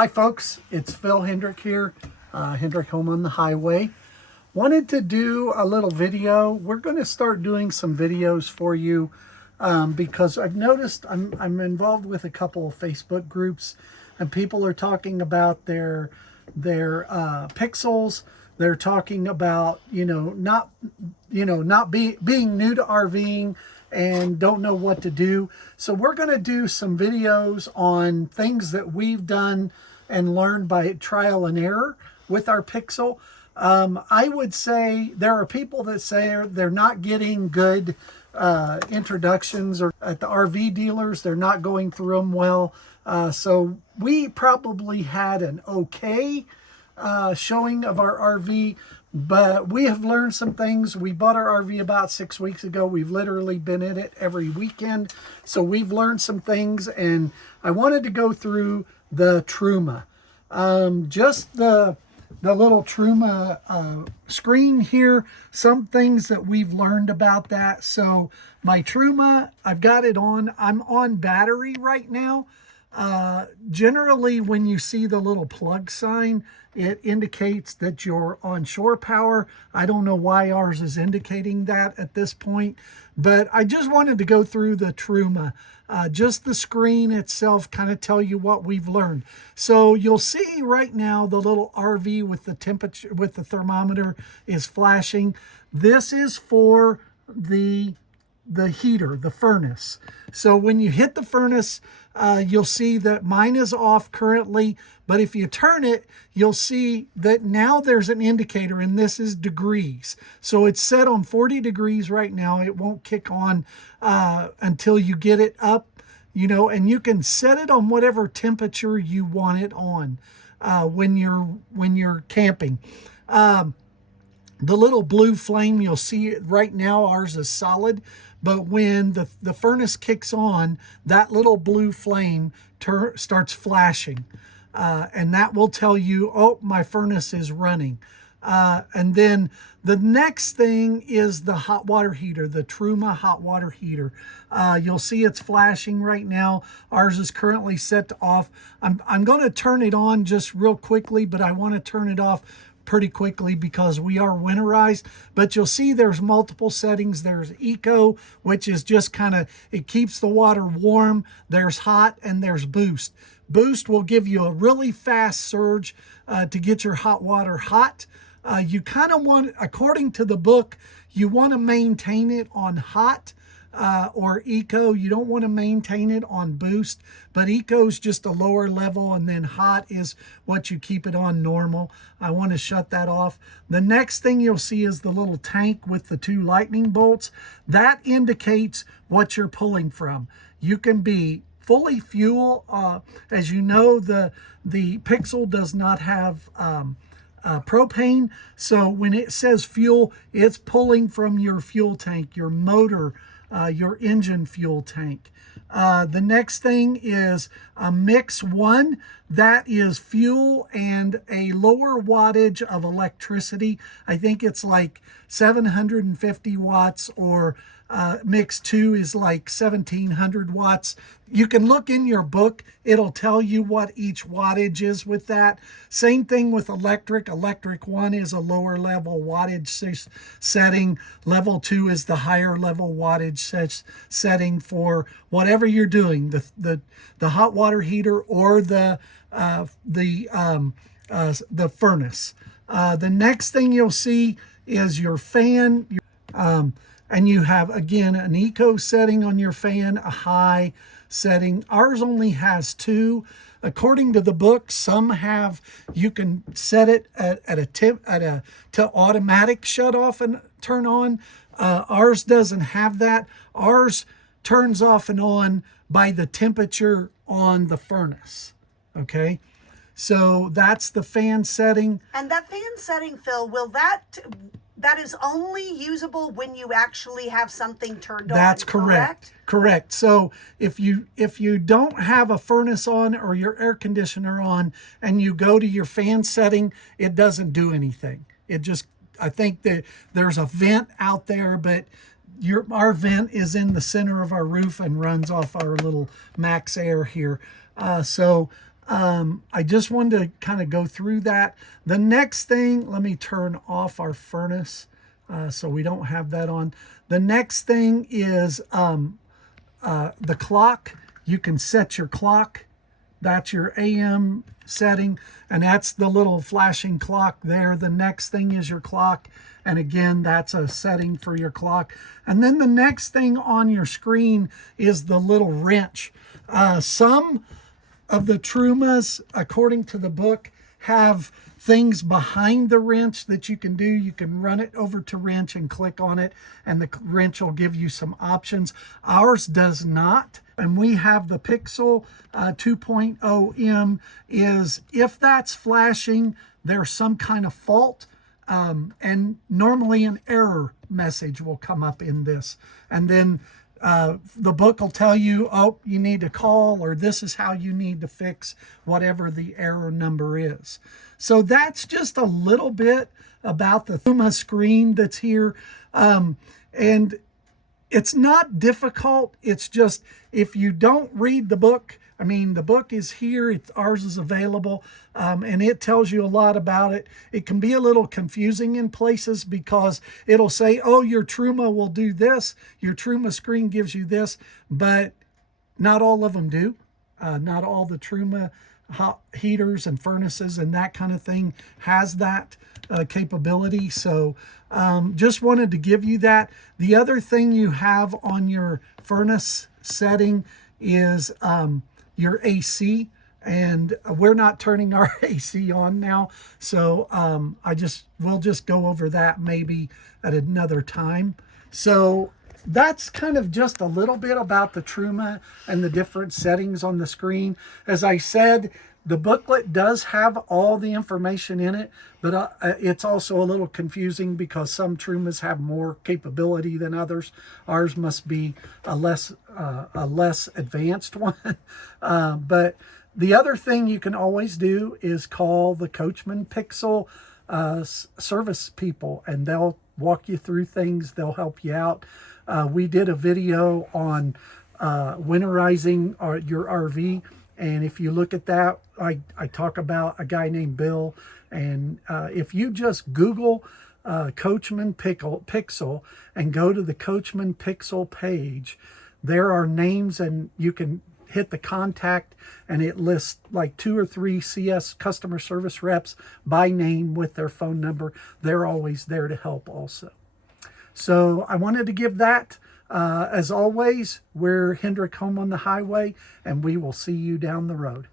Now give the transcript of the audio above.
Hi folks, it's Phil Hendrick here, Hendrick Home on the Highway. Wanted to do a little video. We're going to start doing some videos for you because I've noticed I'm involved with a couple of Facebook groups and people are talking about their pixels. They're talking about, not being new to RVing and don't know what to do. So we're going to do some videos on things that we've done and learned by trial and error with our Pixel. I would say there are people that say they're not getting good introductions, or at the RV dealers, they're not going through them well. So we probably had an okay showing of our RV, but we have learned some things. We bought our RV about 6 weeks ago. We've literally been in it every weekend. So we've learned some things, and I wanted to go through the Truma. Just the little Truma screen here, some things that we've learned about that. So my Truma, I've got it on. I'm on battery right now. Generally, when you see the little plug sign, it indicates that you're on shore power. I don't know why ours is indicating that at this point, but I just wanted to go through the Truma. Just the screen itself, kind of tell you what we've learned. So you'll see right now the little RV with the temperature, with the thermometer is flashing. This is for the heater, the furnace. So when you hit the furnace, you'll see that mine is off currently, but if you turn it, you'll see that now there's an indicator, and this is degrees. So it's set on 40 degrees right now. It won't kick on until you get it up, and you can set it on whatever temperature you want it on when you're camping. The little blue flame, you'll see it right now, ours is solid, but when the furnace kicks on, that little blue flame starts flashing. And that will tell you, oh, my furnace is running. And then the next thing is the hot water heater, the Truma hot water heater. You'll see it's flashing right now. Ours is currently set to off. I'm going to turn it on just real quickly, but I want to turn it off pretty quickly because we are winterized. But you'll see there's multiple settings. There's eco, which is just kind of, it keeps the water warm. There's hot, and there's boost. Boost will give you a really fast surge to get your hot water hot. You kind of want, according to the book, you want to maintain it on hot or eco. You don't want to maintain it on boost, but eco is just a lower level, and then hot is what you keep it on normal. I want to shut that off. The next thing you'll see is the little tank with the 2 lightning bolts. That indicates what you're pulling from. You can be fully fuel. As you know, the Pixel does not have propane. So when it says fuel, it's pulling from your fuel tank, your motor, your engine fuel tank. The next thing is a mix 1. That is fuel and a lower wattage of electricity. I think it's like 750 watts, or mix 2 is like 1700 watts. You can look in your book. It'll tell you what each wattage is with that. Same thing with electric. Electric 1 is a lower level wattage setting. Level 2 is the higher level wattage setting for whatever you're doing, the hot water heater or the furnace. The next thing you'll see is your fan. And you have, again, an eco setting on your fan, a high setting. Ours only has 2. According to the book, some have, you can set it to automatic shut off and turn on. Ours doesn't have that. Ours turns off and on by the temperature on the furnace. Okay. So that's the fan setting. And that fan setting, Phil, that is only usable when you actually have something turned on. That's correct. Correct. So if you don't have a furnace on or your air conditioner on and you go to your fan setting, it doesn't do anything. It just, I think that there's a vent out there, but our vent is in the center of our roof and runs off our little max air here. So I just wanted to kind of go through that. The next thing, let me turn off our furnace so we don't have that on. The next thing is the clock. You can set your clock. That's your AM setting, and that's the little flashing clock there. The next thing is your clock, and again, that's a setting for your clock. And then the next thing on your screen is the little wrench. Some of the Trumas, according to the book, have things behind the wrench that you can do. You can run it over to wrench and click on it, and the wrench will give you some options. Ours does not. And we have the Pixel 2.0M is if that's flashing, there's some kind of fault. And normally an error message will come up in this. And then the book will tell you, oh, you need to call, or this is how you need to fix whatever the error number is. So that's just a little bit about the Truma screen that's here. And it's not difficult. It's just if you don't read the book, I mean, the book is here. Ours is available, and it tells you a lot about it. It can be a little confusing in places because it'll say, oh, your Truma will do this. Your Truma screen gives you this, but not all of them do. Not all the Truma hot heaters and furnaces and that kind of thing has that capability. So just wanted to give you that. The other thing you have on your furnace setting is your AC, and we're not turning our AC on now, so we'll just go over that maybe at another time. So that's kind of just a little bit about the Truma and the different settings on the screen. As I said, the booklet does have all the information in it, but it's also a little confusing because some Trumas have more capability than others. Ours must be a less advanced one. But the other thing you can always do is call the Coachmen Pixel service people, and they'll walk you through things. They'll help you out. We did a video on winterizing your RV. And if you look at that, I talk about a guy named Bill. And if you just Google Coachmen Pixel and go to the Coachmen Pixel page, there are names, and you can hit the contact, and it lists like 2 or 3 CS customer service reps by name with their phone number. They're always there to help also. So I wanted to give that. As always, we're Hendrick Home on the Highway, and we will see you down the road.